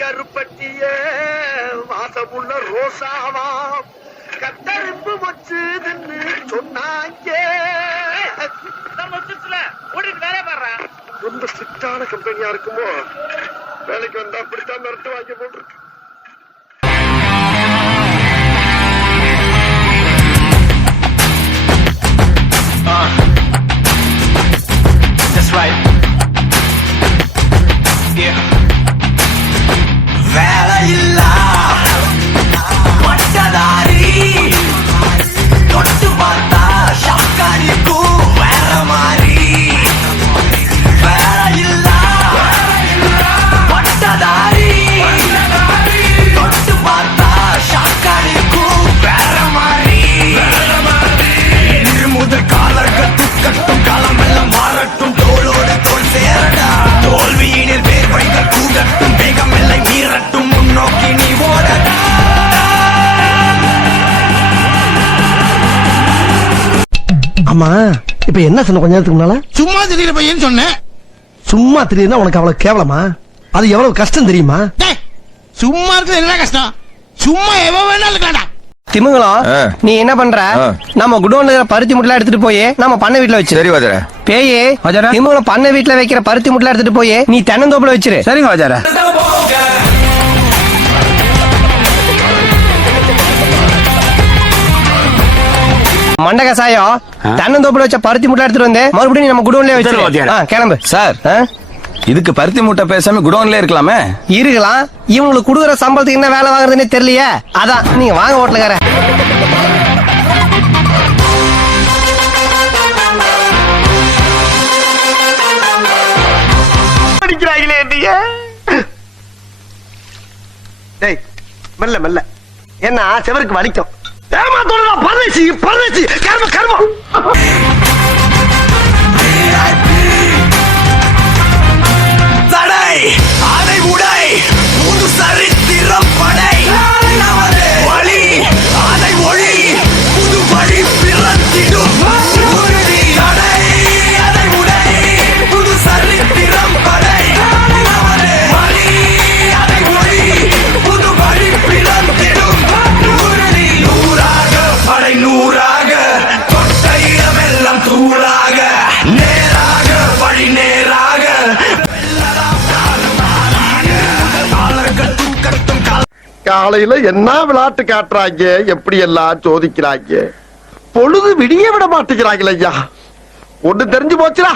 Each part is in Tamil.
கருப்பட்டிய வாசமுள்ள ரோசாவா கத்தரிப்பு வச்சு சொன்னாங்க. வேலை பாடுறேன். ரொம்ப ஸ்ட்ரிக்டான கம்பெனியா இருக்குமோ வேலைக்கு வந்தா அப்படித்தான் மிரட்டு வாங்கி போட்டிருக்கு. That's right. Yeah. வேலையில்லா பட்டதாரி தொட்டு பார்த்தா ஷாக்காரிக்கும் வேற மாதிரி. வேலையில்லா பட்டதாரி தொட்டு பார்த்தா ஷாக்காரிக்கும் வேற மாதிரி. முதல் காலர்கள் துக்கட்டும் காலமெல்லாம் மாறட்டும் தோளோடு தோல் சேரடா. தோல்வியினில் வேர்வைகள் கூடட்டும் வேகம் எல்லை மீறட்டும் முன்னோக்கி நீ ஓடடா. ஆமா இப்ப என்ன சொன்ன கொஞ்ச நேரத்துக்கு முன்னால? சும்மா திடீர பையன் சொன்னேன். சும்மா திடீர்னா உனக்கு அவ்வளவு கேவலமா? அது எவ்வளவு கஷ்டம் தெரியுமா? சும்மா இருக்கிறது என்ன கஷ்டம்? சும்மா எவன் வேணாலும் இருக்காடா. திமுகலாம் நீ என்ன பண்ற? நம்ம குடோன்ல இருக்கிற பருத்தி முட்டை எடுத்துட்டு போய் நம்ம பண்ண வீட்டுல வச்சிரு. சரி வாஜரா. பேயே திமுகலாம் பண்ண வீட்டுல வைக்கிற பருத்தி முட்டை எடுத்துட்டு போய் நீ தென்னந்தோப்புல வச்சிரு. சரிங்க வாஜரா. மண்ட கசாயம் தென்னந்தோப்புல வச்ச பருத்தி முட்டை எடுத்துட்டு வந்து மறுபடியும் நம்ம குடோன்லயே வச்சிரு. கிளம்பு சார். இதுக்கு பருத்தி மூட்டை பேசாம குடோன்ல இருக்கலாமே. இருக்கலாம். இவங்களுக்கு கொடுக்குற சம்பளத்துக்கு என்ன வேலை வாங்குறதுன்னே தெரியலையே. அதான் நீங்க வாங்க ஹோட்டலுக்கார. அடிக்கிறாங்களே என்னைய. டேய் மெல்ல மெல்ல என்ன செவருக்கு வலிக்கும். ஏமாத்தோட பரதேசி பரதேசி கர்ம கர்மம். தடை அதை உடை புது சரித்திரம் படை. வழி அதை ஒளி புது வழி பிறந்திடும். தடை அதை உடை புது சரித்திரம் படை. வழி அதை ஒளி புது வழி பிறந்திடும். நூறாக படை நூறாக தொட்ட இடமெல்லாம் தூளாக நேராக வழி நேராக. காலையில என்ன விளையாட்டு காட்டுறாங்க, எப்படி எல்லாம் சோதிக்கிறாங்க. பொழுது விடிய விட மாட்டேங்கிறாங்களே ஐயா. ஒண்ணு தெரிஞ்சு போச்சுடா,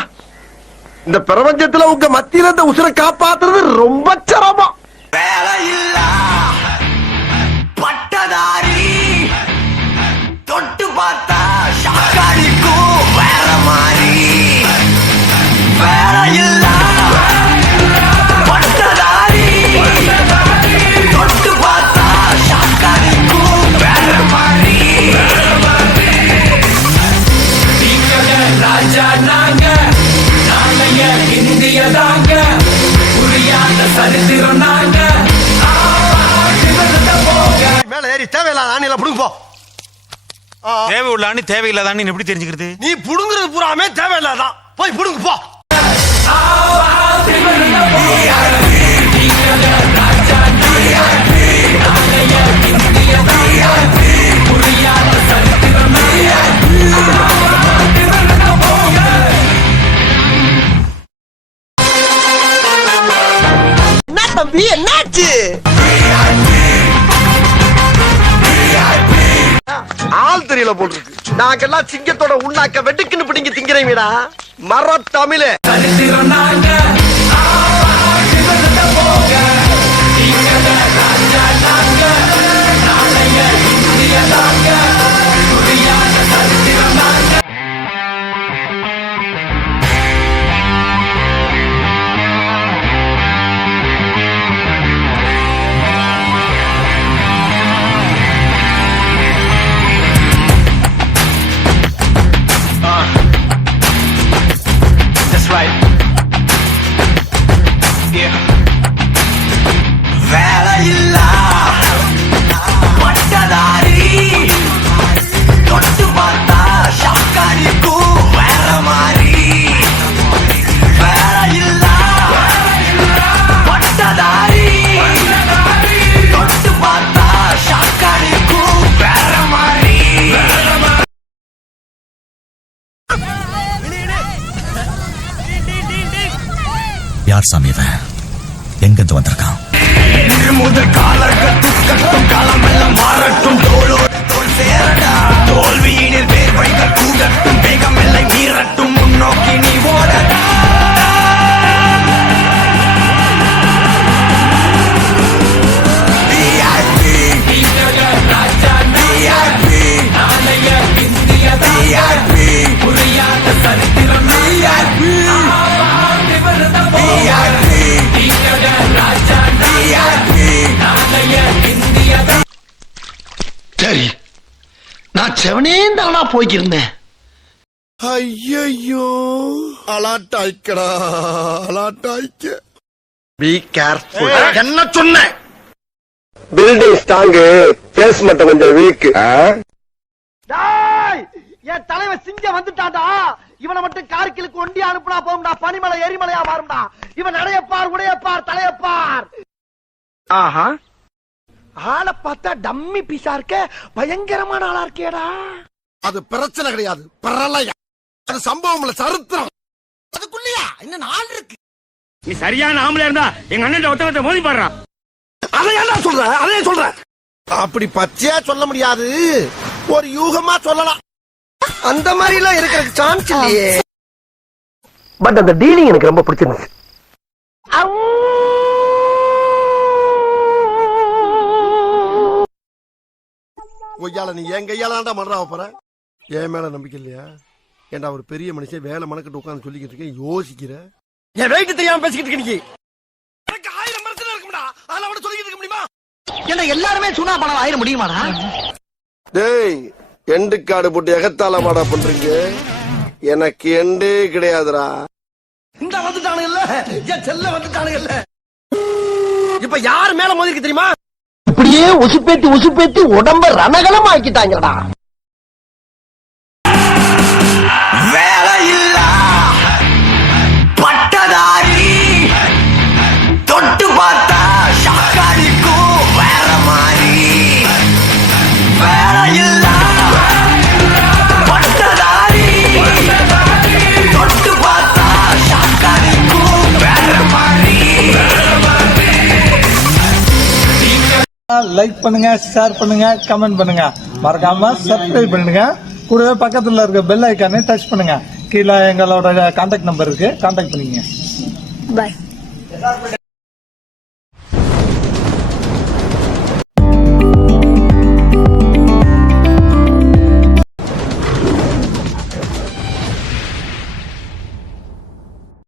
இந்த பிரபஞ்சத்துல உங்க மத்தியில இந்த உசுரை காப்பாத்துறது ரொம்ப சிரமம். வேலையில்லா பட்டதாரி தொட்டு பார்த்தா ஷாக்காரிக்கும் வேற மாதிரி. வேலையில்லா பட்டதாரி தொட்டு பார்த்தா ஷாக்காரிக்கும் வேற மாதிரி. ராஜா நாங்க நாளைய இந்திய தாங்க புரியாத சரித்திரம் நாங்க. மேல ஏறி தேவையில்லாத ஆணில புடுங்க போ. தேவை உள்ள ஆணி தேவையில்லாதான்னு எப்படி தெரிஞ்சுக்கிறது? நீ புடுங்குறது பூராமே தேவையில்லாதான். போய் புடுங்க போ. என்ன தம்பி என்னாச்சு? ஆள் தெரியல போட்டுருக்கு. நாங்கெல்லாம் சிங்கத்தோட உண்ணாக்க வெட்டுக்குன்னு பிடிங்க திங்கிறீங்கடா. மர தமிழே That's right. யார் சாமி இவன்? எங்கிருந்து வந்திருக்கான்? முதல் காலர்கள் துக்கட்டும் காலமெல்லாம் மாறட்டும் தோளோடு தோல் சேரடா தோல்வியினில் வேர்வைகள் கூடட்டும் வேகம் எல்லை மீறட்டும் முன்னோக்கி நீ ஓடடா சரி, நான் செவனேந்தானா போய்க்கிருந்தேன். ஐயோ அலாட்டாய்க்கடா அலாட்டாய்க்க. Be careful. என்ன சொன்ன? பில்டிங் ஸ்ட்ராங், பேஸ்மெண்ட் கொஞ்சம் வீக். என் தலைவன் சிங்கம் வந்துட்டான்டா. இவனை மட்டும் கார்கிலுக்கு ஒண்டி அனுப்புனா போகும்டா. பனிமலை எரிமலையா மாறும்டா. இவன் நடையப்பார் உடையப்பார் தலையப்பார். ஆஹா, ஆளை பார்த்தா டம்மி பீஸா இருக்க, பயங்கரமான ஆளா இருக்கேடா. அது பிரச்சனை கிடையாது, பிரளயம். அது சம்பவம் இல்ல, சரித்திரம். அதுக்குள்ளயா இன்னும் நாள் இருக்கு. நீ சரியான ஆம்பளை இருந்தா எங்க அண்ணன் ஒருத்தவத்தை மோதி பாடுறான். அதையெல்லாம் சொல்ற, அதையே சொல்ற. அப்படி பச்சையா சொல்ல முடியாது, ஒரு யூகமா சொல்லலாம். அந்த மாதிரி எல்லாம் இருக்கிற சான்ஸ் இல்லையே. பட் அந்த டீலிங் எனக்கு ரொம்ப பிடிச்சிருந்துச்சு. ஒய்யால நீ என் கையாலாண்டா மன்றா போற. என் மேல நம்பிக்கை இல்லையா? ஏண்டா ஒரு பெரிய மனுஷன் வேலை மனக்கிட்டு உட்காந்து சொல்லிக்கிட்டு இருக்கேன், யோசிக்கிற. என் வெயிட் தெரியாம பேசிக்கிட்டு இருக்க. எனக்கு 1000 மரத்துல இருக்கும்டா, அதெல்லாம் அவட சொல்லிக்கிட்டு இருக்க முடியுமா? ஏன்னா எல்லாருமே சுனா பணம் ஆயிரம் முடியுமாடா? டேய், எண்டு காடு போட்டு எகத்தால மாடா பண்றீங்க. எனக்கு எண்டே கிடையாதுடா. இந்த வந்துட்டானுங்கல்ல, என் செல்ல வந்துட்டானுங்கல்ல. இப்ப யார் மேல மோதிருக்கு தெரியுமா? இப்படியே உசுப்பேத்தி உடம்ப ரணகலம் ஆக்கிட்டாங்கடா. வேலையில்லா பட்டதாரி தொட்டு பார்த்தா ஷாக்காடிக்கும் வேற மாதிரி வேலையில்லா பட்டதாரி தொட்டு பார்த்தா ஷாக்காடிக்கும் வேற மாதிரி. லைக் பண்ணுங்க, ஷேர் பண்ணுங்க, கமெண்ட் பண்ணுங்க, மறக்காம சப்ஸ்கிரைப் பண்ணுங்க. கூடவே பக்கத்துல இருக்க பெல் ஐக்கானை டச் பண்ணுங்க. கீழே எங்களோட கான்டாக்ட் நம்பர் இருக்கு, கான்டாக்ட் பண்ணிக்கங்க. பாய்.